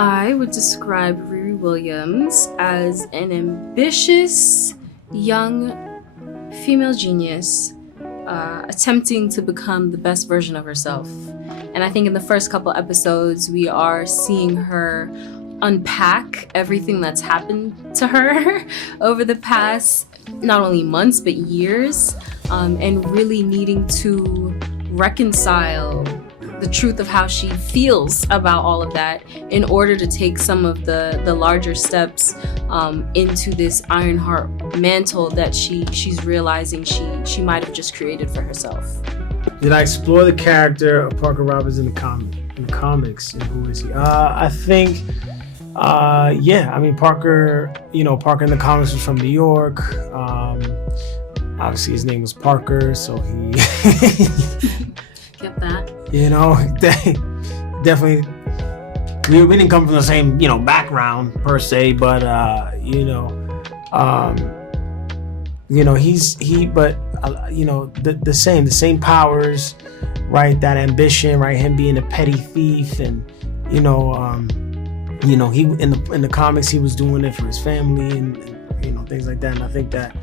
I would describe Riri Williams as an ambitious young female genius attempting to become the best version of herself. And I think in the first couple episodes, we are seeing her unpack everything that's happened to her over the past not only months but years, and really needing to reconcile the truth of how she feels about all of that in order to take some of the larger steps into this Ironheart mantle that she's realizing she might have just created for herself. Did I explore the character of Parker Roberts in the comics, and who is he? I think, yeah. I mean, Parker in the comics was from New York. Obviously, his name was Parker, so he Get that? Definitely. We didn't come from the same, background per se, but the same powers, right? That ambition, right? Him being a petty thief, and he in the comics he was doing it for his family and things like that. And I think that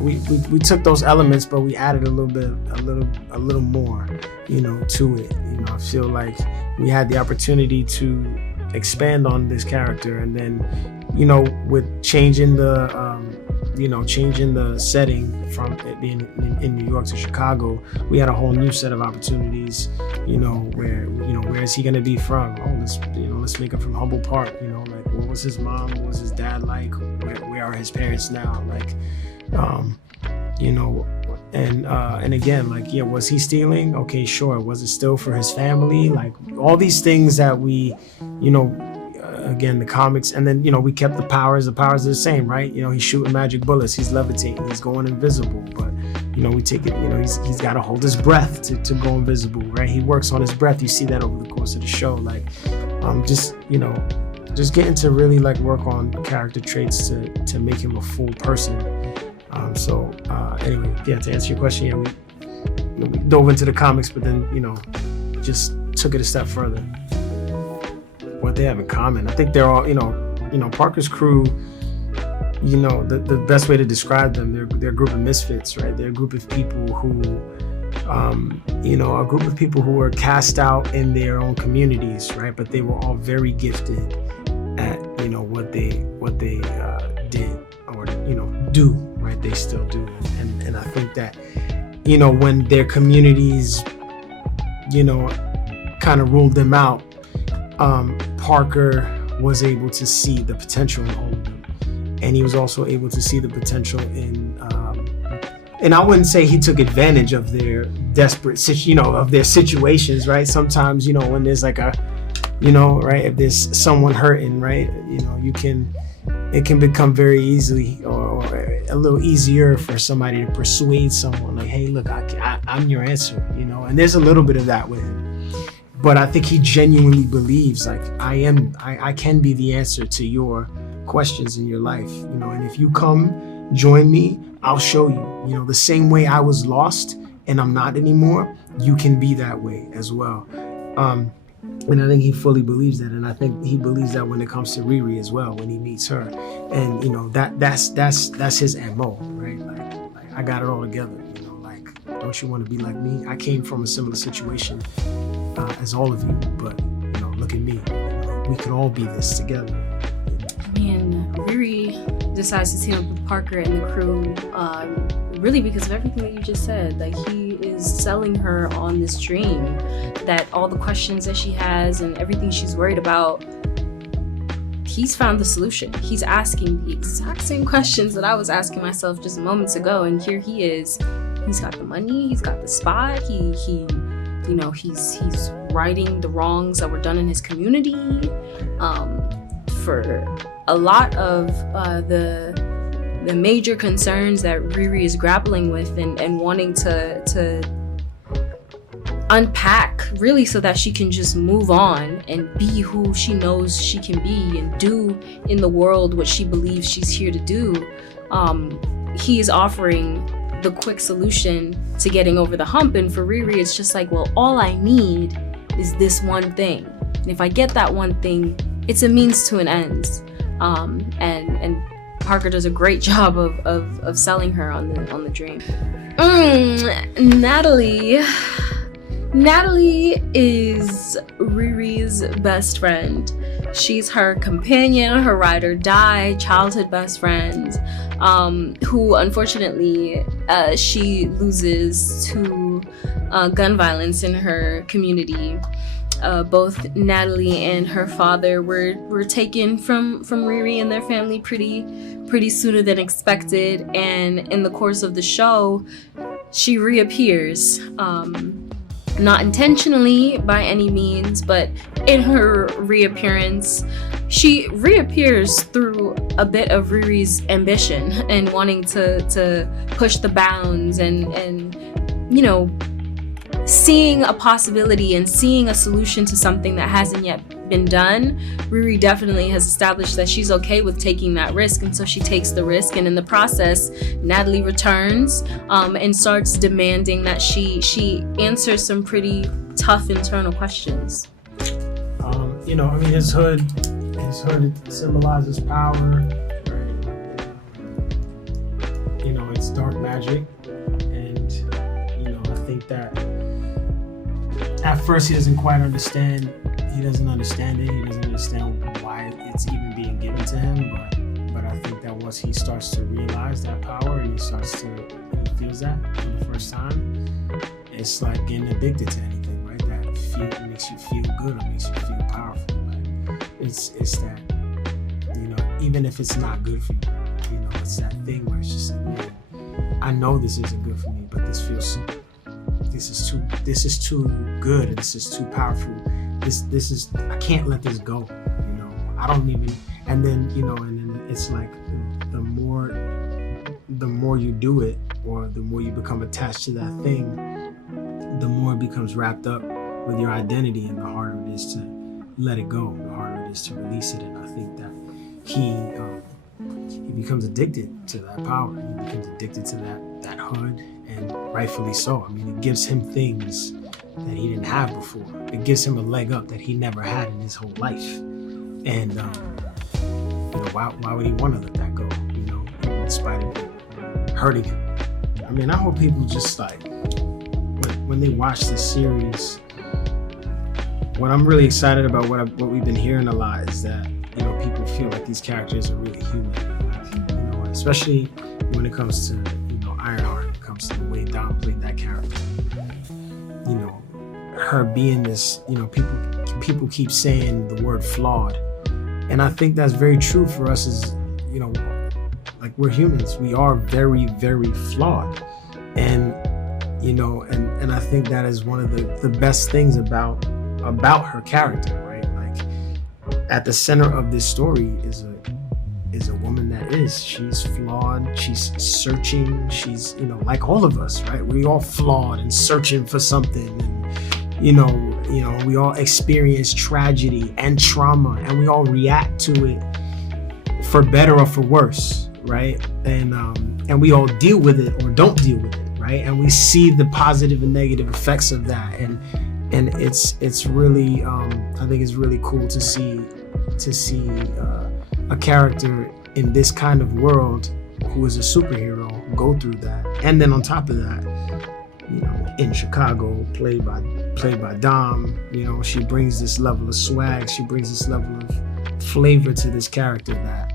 we took those elements, but we added a little more, to it. I feel like we had the opportunity to expand on this character, and then, with changing the setting from it being in New York to Chicago, we had a whole new set of opportunities, where is he going to be from? Let's make him from Humble Park, like what was his mom, what was his dad like, where are his parents now, like, and again, like, yeah, was he stealing? Okay, sure. Was it still for his family? Like all these things that we, again, the comics, and then, we kept the powers are the same, right? He's shooting magic bullets, he's levitating, he's going invisible, but, we take it, he's got to hold his breath to go invisible, right? He works on his breath. You see that over the course of the show, like, just getting to really like work on character traits to make him a full person. Anyway, yeah, to answer your question, yeah, we dove into the comics, but then, just took it a step further. What they have in common, I think they're all, Parker's crew, the best way to describe them, they're a group of misfits, right? They're a group of people who, were cast out in their own communities, right? But they were all very gifted at, what they did or, do, right? They still do. And I think that, when their communities, kind of ruled them out, Parker was able to see the potential in all of them. And he was also able to see the potential in, and I wouldn't say he took advantage of their desperate, of their situations, right? Sometimes, when there's like a, right, if there's someone hurting, right, it can become very easily or a little easier for somebody to persuade someone like, hey, look, I'm your answer, and there's a little bit of that with him. But I think he genuinely believes like I can be the answer to your questions in your life, and if you come join me, I'll show you, the same way I was lost and I'm not anymore, you can be that way as well. And I think he fully believes that, and I think he believes that when it comes to Riri as well, when he meets her, and that's his MO, right? Like I got it all together, like, don't you want to be like me? I came from a similar situation as all of you, but look at me, we could all be this together. Man, Riri decides to team up with Parker and the crew, really because of everything that you just said. Like, he is selling her on this dream that all the questions that she has and everything she's worried about, he's found the solution. He's asking the exact same questions that I was asking myself just moments ago, and here he is. He's got the money, he's got the spot, he's righting the wrongs that were done in his community. For a lot of the major concerns that Riri is grappling with and wanting to unpack, really, so that she can just move on and be who she knows she can be and do in the world what she believes she's here to do. He is offering the quick solution to getting over the hump, and for Riri it's just like, well, all I need is this one thing, and if I get that one thing, it's a means to an end. And Parker does a great job of selling her on the dream. Natalie is Riri's best friend. She's her companion, her ride or die, childhood best friend, who unfortunately she loses to gun violence in her community. Both Natalie and her father were taken from Riri and their family pretty sooner than expected, and in the course of the show, she reappears. Not intentionally by any means, but in her reappearance, she reappears through a bit of Riri's ambition and wanting to push the bounds and seeing a possibility and seeing a solution to something that hasn't yet been done. Riri definitely has established that she's okay with taking that risk, and so she takes the risk, and in the process, Natalie returns and starts demanding that she answers some pretty tough internal questions. His hood symbolizes power. It's dark magic, and I think that at first he doesn't quite understand. He doesn't understand it. He doesn't understand why it's even being given to him. But I think that once he starts to realize that power and he feels that for the first time, it's like getting addicted to anything, right? That makes you feel good, or makes you feel powerful. Like it's that, even if it's not good for you, it's that thing where it's just like, man, I know this isn't good for me, but this feels so. This is too good, and this is too powerful. This is, I can't let this go. I don't even, and then it's like the more you do it, or the more you become attached to that thing, the more it becomes wrapped up with your identity, and the harder it is to let it go, the harder it is to release it. And I think that he becomes addicted to that power. He becomes addicted to that hood, and rightfully so. It gives him things that he didn't have before. It gives him a leg up that he never had in his whole life. And why would he want to let that go? In spite of it hurting him. I hope people just when they watch this series. What I'm really excited about, what we've been hearing a lot, is that people feel like these characters are really human. Especially when it comes to Ironheart. When it comes to the way Dom played that character. Her being this, people keep saying the word flawed, and I think that's very true for us as, like, we're humans. We are very, very flawed, and and I think that is one of the best things about her character, right? Like, at the center of this story is a woman she's flawed, she's searching, she's like all of us, right? We all flawed and searching for something, and we all experience tragedy and trauma, and we all react to it for better or for worse, right? And we all deal with it or don't deal with it, right? And we see the positive and negative effects of that, and it's really I think it's really cool to see a character in this kind of world who is a superhero go through that, and then on top of that, in Chicago, played by Dom, she brings this level of swag, she brings this level of flavor to this character that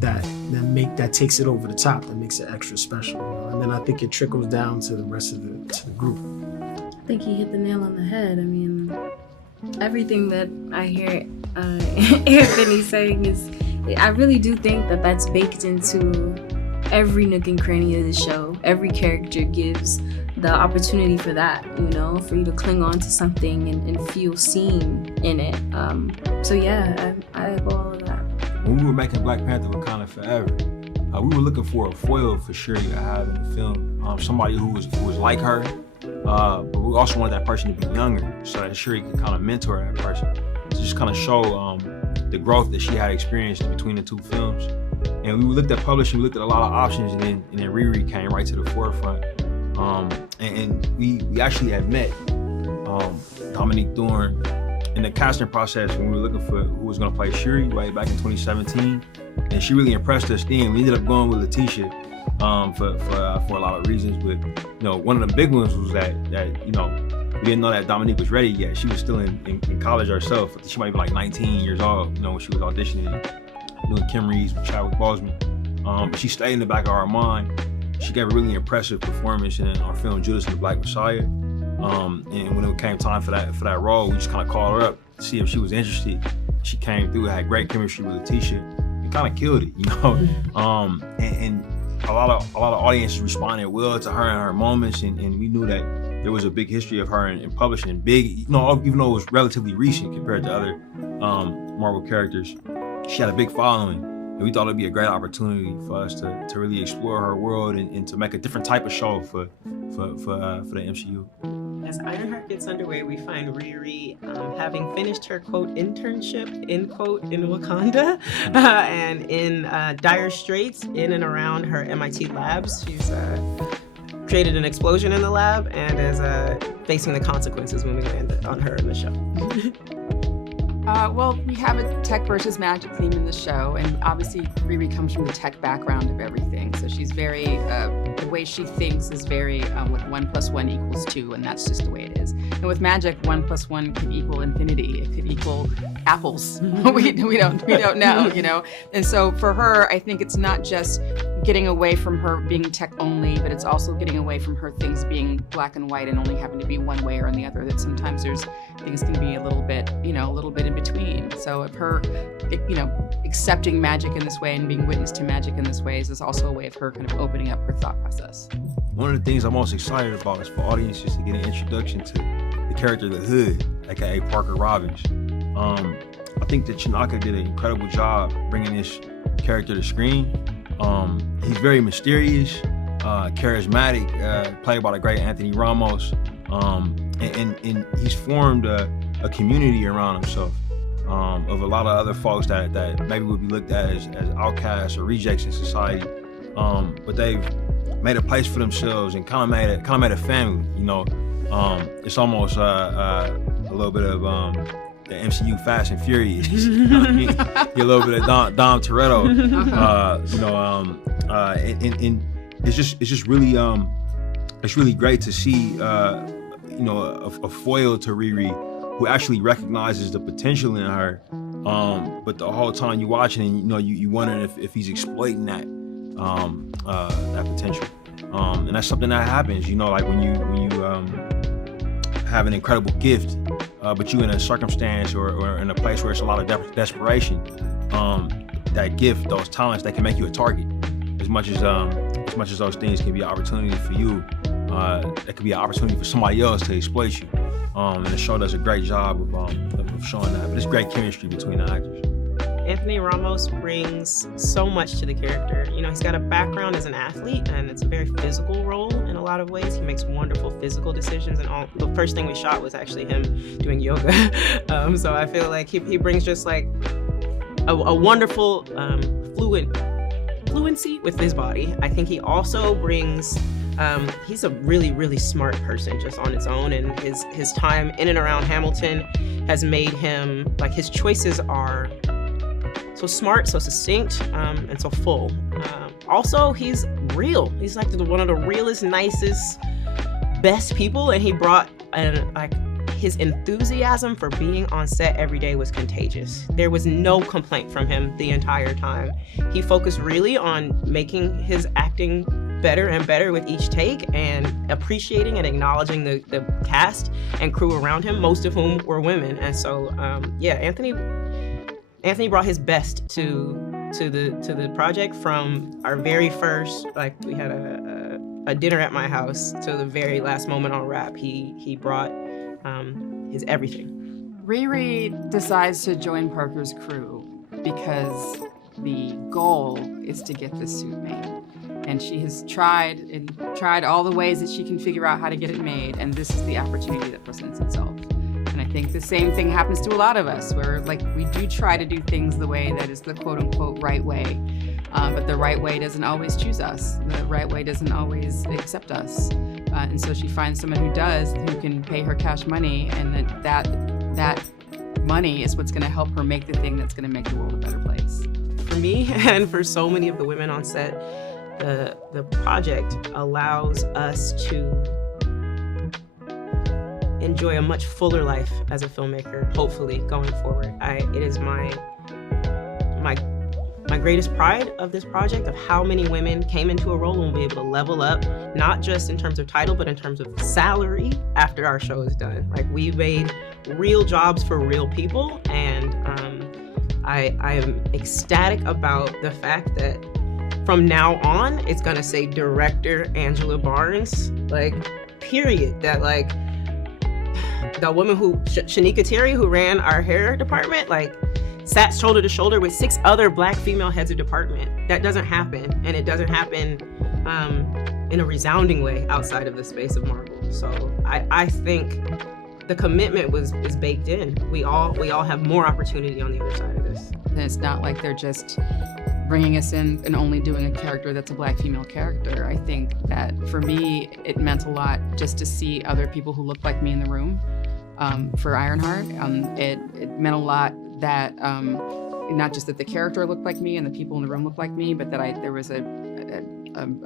that takes it over the top, that makes it extra special, and then I think it trickles down to the rest of the group. I think he hit the nail on the head. Everything that I hear Anthony saying is, I really do think that that's baked into every nook and cranny of the show. Every character gives the opportunity for that, for you to cling on to something and feel seen in it. So yeah, I have all of that. When we were making Black Panther Wakanda Forever, we were looking for a foil for Shuri to have in the film, somebody who was like her, but we also wanted that person to be younger so that Shuri could kind of mentor that person, to just kind of show the growth that she had experienced between the two films. And we looked at publishing, we looked at a lot of options, and then Riri came right to the forefront. And we actually had met Dominique Thorne in the casting process when we were looking for who was going to play Shuri way back in 2017, and she really impressed us then. We ended up going with Letitia for a lot of reasons, but one of the big ones was that we didn't know that Dominique was ready yet. She was still in college herself. She might be like 19 years old, when she was auditioning, doing Kim Reeves with Chadwick Boseman. But she stayed in the back of our mind. She gave a really impressive performance in our film Judas and the Black Messiah. And when it came time for that role, we just kind of called her up to see if she was interested. She came through, had great chemistry with Letitia, and kind of killed it, And a lot of audiences responded well to her and her moments, and we knew that there was a big history of her in publishing, even though it was relatively recent compared to other Marvel characters. She had a big following, and we thought it'd be a great opportunity for us to really explore her world and to make a different type of show for the MCU. As Ironheart gets underway, we find Riri having finished her quote internship end quote in Wakanda and in dire straits in and around her MIT labs. She's created an explosion in the lab and is facing the consequences when we land on her in the show. Well, we have a tech versus magic theme in the show, and obviously Riri comes from the tech background of everything, so she's very, the way she thinks is very, 1 + 1 = 2, and that's just the way it is. And with magic, 1 + 1 could equal infinity. It could equal apples. we don't know, And so for her, I think it's not just getting away from her being tech only, but it's also getting away from her things being black and white and only having to be one way or the other, that sometimes things can be a little bit in between. So if her, accepting magic in this way and being witness to magic in this way is also a way of her kind of opening up her thought process. One of the things I'm most excited about is for audiences to get an introduction to the character of the Hood, aka Parker Robbins. I think that Chinaka did an incredible job bringing this character to screen. He's very mysterious, charismatic, played by the great Anthony Ramos, and he's formed a community around himself of a lot of other folks that maybe would be looked at as outcasts or rejects in society, but they've made a place for themselves and kind of made a family. It's almost a little bit of the MCU Fast and Furious. You know what I mean? You're a little bit of Dom Toretto. And it's just really it's really great to see a foil to Riri who actually recognizes the potential in her. But the whole time you watching it, you wondering if he's exploiting that potential. And that's something that happens, like when you have an incredible gift, but you in a circumstance or in a place where it's a lot of desperation, that gift, those talents, they can make you a target. As much as those things can be an opportunity for you, that could be an opportunity for somebody else to exploit you. And the show does a great job of showing that. But it's great chemistry between the actors. Anthony Ramos brings so much to the character. He's got a background as an athlete, and it's a very physical role in a lot of ways. He makes wonderful physical decisions, and the first thing we shot was actually him doing yoga. So I feel like he brings just like a wonderful fluency with his body. I think he also brings he's a really, really smart person just on its own, and his time in and around Hamilton has made him, like, his choices are so smart, so succinct, and so full. Also, he's real. He's like one of the realest, nicest, best people, and he brought his enthusiasm for being on set every day was contagious. There was no complaint from him the entire time. He focused really on making his acting better and better with each take, and appreciating and acknowledging the cast and crew around him, most of whom were women. And so, Anthony Anthony brought his best to the project. From our very first, like, we had a dinner at my house, to the very last moment on Wrap. He brought his everything. Riri decides to join Parker's crew because the goal is to get this suit made. And she has tried all the ways that she can figure out how to get it made, and this is the opportunity that presents itself. And I think the same thing happens to a lot of us, where like we do try to do things the way that is the quote unquote right way, but the right way doesn't always choose us. The right way doesn't always accept us. And so she finds someone who does, who can pay her cash money, and that money is what's going to help her make the thing that's going to make the world a better place. For me and for so many of the women on set, the project allows us to enjoy a much fuller life as a filmmaker, hopefully, going forward. It is my greatest pride of this project, of how many women came into a role and will be able to level up, not just in terms of title, but in terms of salary after our show is done. Like, we made real jobs for real people, and I am ecstatic about the fact that from now on, it's gonna say Director Angela Barnes, like, period. That, like, the woman who, Shanika Terry, who ran our hair department, like, sat shoulder to shoulder with 6 other Black female heads of department. That doesn't happen, and it doesn't happen in a resounding way outside of the space of Marvel. So I think the commitment is baked in. We all have more opportunity on the other side of this. And it's not like they're just bringing us in and only doing a character that's a Black female character. I think that for me, it meant a lot just to see other people who look like me in the room. For Ironheart, it meant a lot that not just that the character looked like me and the people in the room looked like me, but that there was a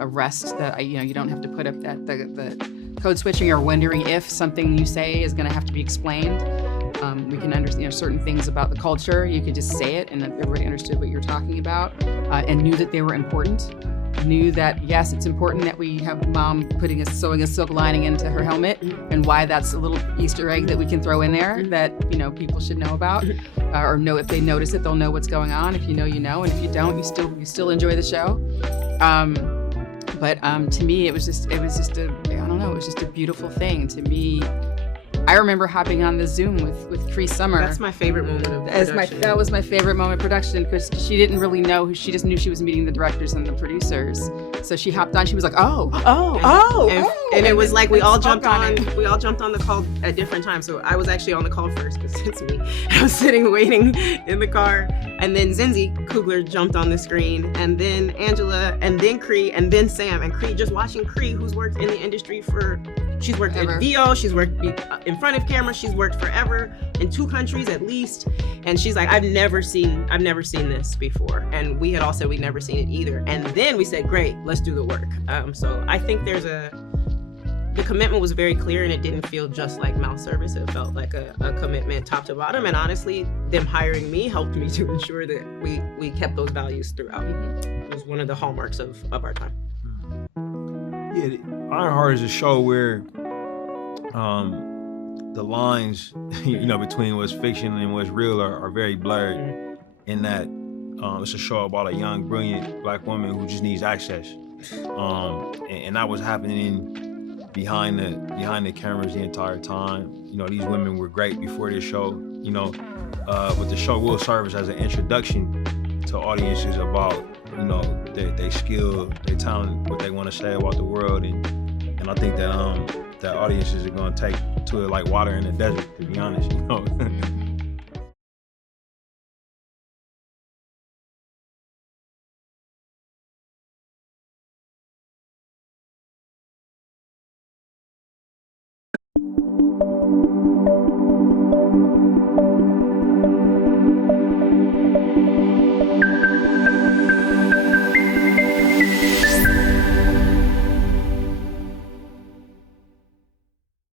rest that you don't have to put up that the code switching or wondering if something you say is going to have to be explained. We can understand certain things about the culture. You could just say it, and everybody understood what you're talking about, and knew that they were important. Knew that, yes, it's important that we have Mom sewing a silk lining into her helmet, and why that's a little Easter egg that we can throw in there that people should know about, or know if they notice it, they'll know what's going on. If you know, you know, and if you don't, you still enjoy the show. But to me, it was just a beautiful thing. To me, I remember hopping on the Zoom with Cree Summer. That's my favorite moment of production. That was my favorite moment of production, because she didn't really know who. She just knew she was meeting the directors and the producers. So she hopped on. She was like, and it was like we all jumped on the call at different times. So I was actually on the call first, because it's me. I was sitting waiting in the car, and then Zinzi Kugler jumped on the screen, and then Angela, and then Cree, and then Sam. And Cree, just watching Cree, who's worked in the industry she's worked at VO, she's worked in front of camera, she's worked forever in 2 countries at least, and she's like, I've never seen this before. And we had all said we'd never seen it either. And then we said, great, let's do the work. So I think the commitment was very clear, and it didn't feel just like mouth service. It felt like a commitment top to bottom. And honestly, them hiring me helped me to ensure that we kept those values throughout. It was one of the hallmarks of our time. Yeah, Ironheart is a show where the lines, between what's fiction and what's real are very blurred. In that it's a show about a young, brilliant Black woman who just needs access, and that was happening behind the cameras the entire time. These women were great before this show, but the show will serve as an introduction to audiences about their skill, their talent, what they want to say about the world, and I think that audiences are going to take to it like water in the desert, to be honest.